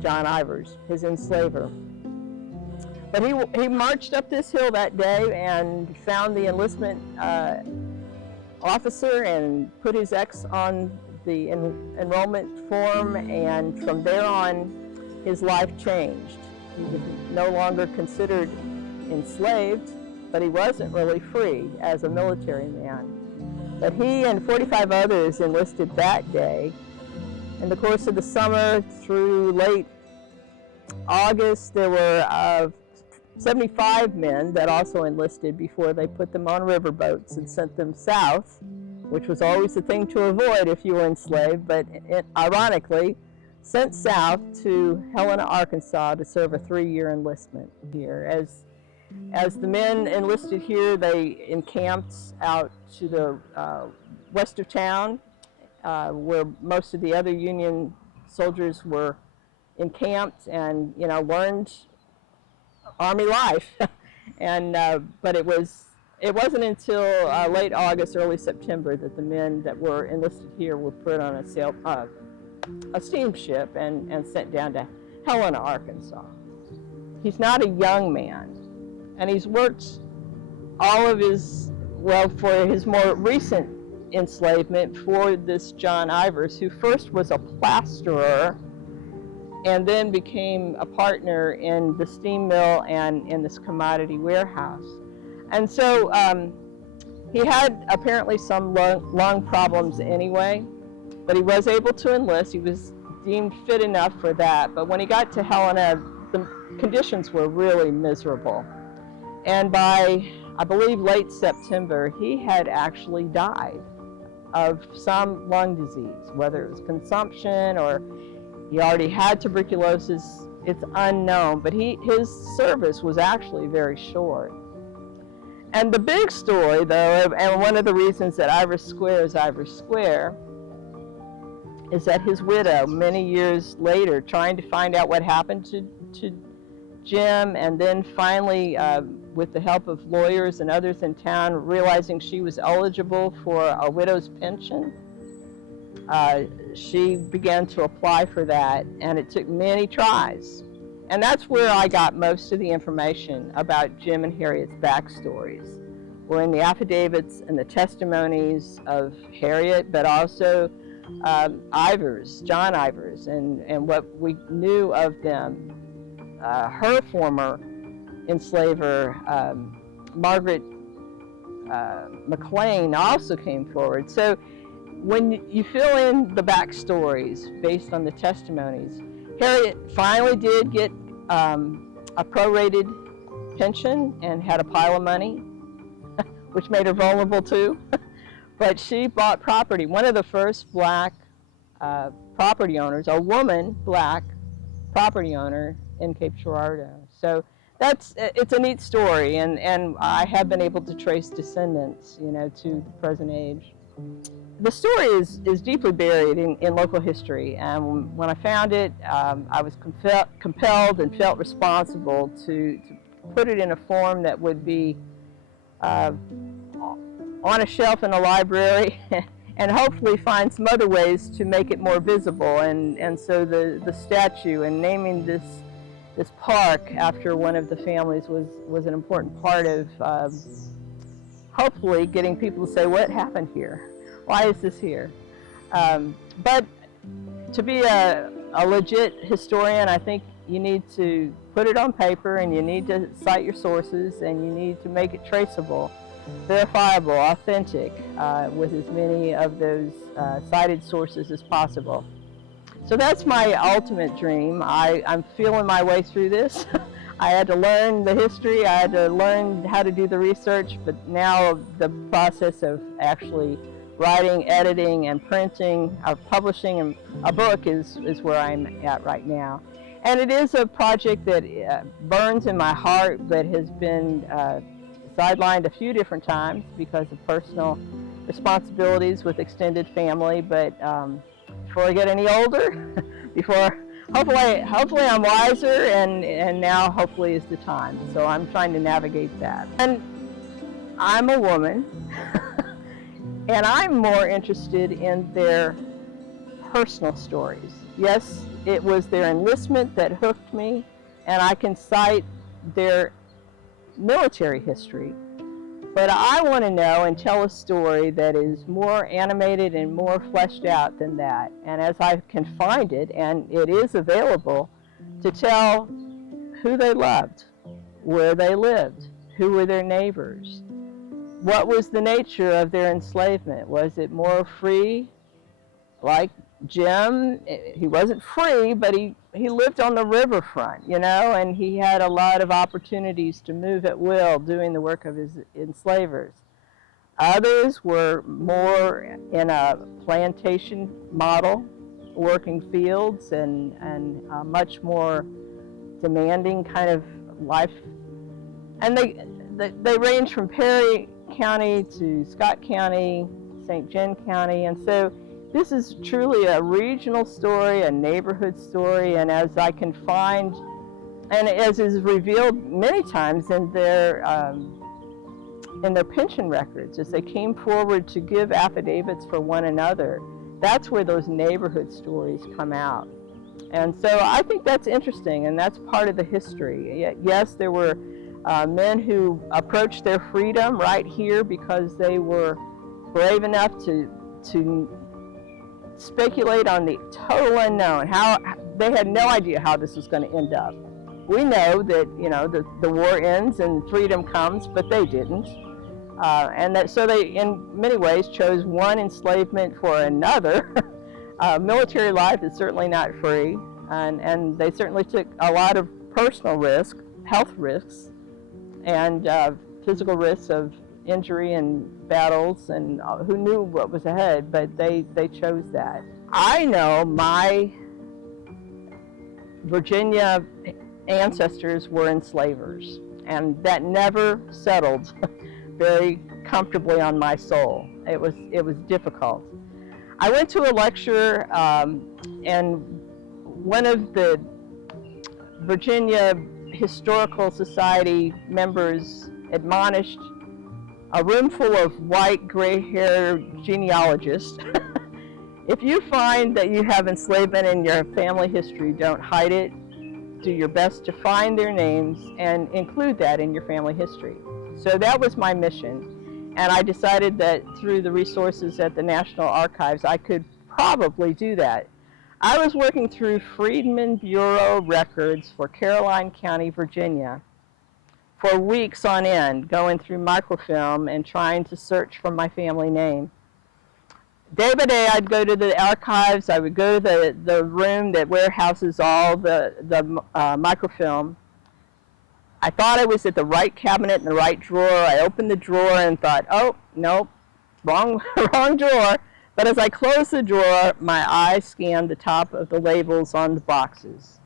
John Ivers, his enslaver. But he marched up this hill that day and found the enlistment officer and put his X on the enrollment form, and from there on his life changed. He was no longer considered enslaved, but he wasn't really free as a military man. But he and 45 others enlisted that day. In the course of the summer through late August, there were 75 men that also enlisted before they put them on riverboats and sent them south, which was always the thing to avoid if you were enslaved, but ironically, sent south to Helena, Arkansas to serve a 3-year enlistment here. As the men enlisted here, they encamped out to the west of town, where most of the other Union soldiers were encamped, and learned Army life. And but it wasn't until late August, early September that the men that were enlisted here were put on a steamship and sent down to Helena, Arkansas. He's not a young man, and he's worked all of for his more recent enslavement for this John Ivers, who first was a plasterer and then became a partner in the steam mill and in this commodity warehouse. And so he had apparently some lung problems anyway, but he was able to enlist. He was deemed fit enough for that. But when he got to Helena, the conditions were really miserable. And by, I believe, late September, he had actually died of some lung disease, whether it was consumption or he already had tuberculosis. It's unknown, but his service was actually very short. And the big story, though, and one of the reasons that Ivers Square is Ivers Square, is that his widow, many years later, trying to find out what happened to Jim, and then finally, with the help of lawyers and others in town, realizing she was eligible for a widow's pension, she began to apply for that, and it took many tries. And that's where I got most of the information about Jim and Harriet's backstories, were in the affidavits and the testimonies of Harriet, but also Ivers, John Ivers, and what we knew of them. Her former enslaver, Margaret McLean, also came forward. So when you fill in the backstories based on the testimonies, Harriet finally did get a prorated pension and had a pile of money, which made her vulnerable too. But she bought property. One of the first black property owners, a woman black property owner in Cape Girardeau. So it's a neat story, and I have been able to trace descendants, to the present age. The story is deeply buried in local history, and when I found it, I was compelled and felt responsible to put it in a form that would be on a shelf in a library, and hopefully find some other ways to make it more visible. And so the statue and naming this park after one of the families was an important part of hopefully getting people to say, what happened here? Why is this here? But to be a legit historian, I think you need to put it on paper, and you need to cite your sources, and you need to make it traceable, verifiable, authentic, with as many of those cited sources as possible. So that's my ultimate dream. I'm feeling my way through this. I had to learn the history, I had to learn how to do the research, but now the process of actually writing, editing, and printing, publishing a book is where I'm at right now. And it is a project that burns in my heart, but has been sidelined a few different times because of personal responsibilities with extended family. But before I get any older, hopefully I'm wiser, and now hopefully is the time. So I'm trying to navigate that. And I'm a woman, and I'm more interested in their personal stories, Yes, it was their enlistment that hooked me, and I can cite their military history. But I want to know and tell a story that is more animated and more fleshed out than that. And as I can find it, and it is available, to tell who they loved, where they lived, who were their neighbors, what was the nature of their enslavement. Was it more free, like Jim? He wasn't free, but he lived on the riverfront, you know, and he had a lot of opportunities to move at will doing the work of his enslavers. Others were more in a plantation model, working fields and much more demanding kind of life. And they range from Perry County to Scott County, St. John County, and so this is truly a regional story, a neighborhood story, and as I can find, and as is revealed many times in their pension records, as they came forward to give affidavits for one another, that's where those neighborhood stories come out. And so I think that's interesting, and that's part of the history. Yes, there were men who approached their freedom right here because they were brave enough to speculate on the total unknown. How they had no idea how this was going to end up. We know that, you know, the war ends and freedom comes, but they didn't. And that so they, in many ways, chose one enslavement for another. Military life is certainly not free, and they certainly took a lot of personal risk, health risks, and physical risks of injury and battles, and who knew what was ahead, but they chose that. I know my Virginia ancestors were enslavers, and that never settled very comfortably on my soul. It was difficult. I went to a lecture, and one of the Virginia Historical Society members admonished a room full of white, gray-haired genealogists. If you find that you have enslavement in your family history, don't hide it. Do your best to find their names and include that in your family history. So that was my mission. And I decided that through the resources at the National Archives, I could probably do that. I was working through Freedmen Bureau records for Caroline County, Virginia, for weeks on end, going through microfilm and trying to search for my family name. Day by day, I'd go to the archives. I would go to the room that warehouses all the microfilm. I thought I was at the right cabinet in the right drawer. I opened the drawer and thought, oh, nope, wrong drawer. But as I closed the drawer, my eye scanned the top of the labels on the boxes.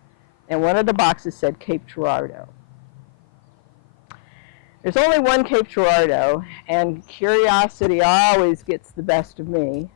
And one of the boxes said Cape Girardeau. There's only one Cape Girardeau, and curiosity always gets the best of me.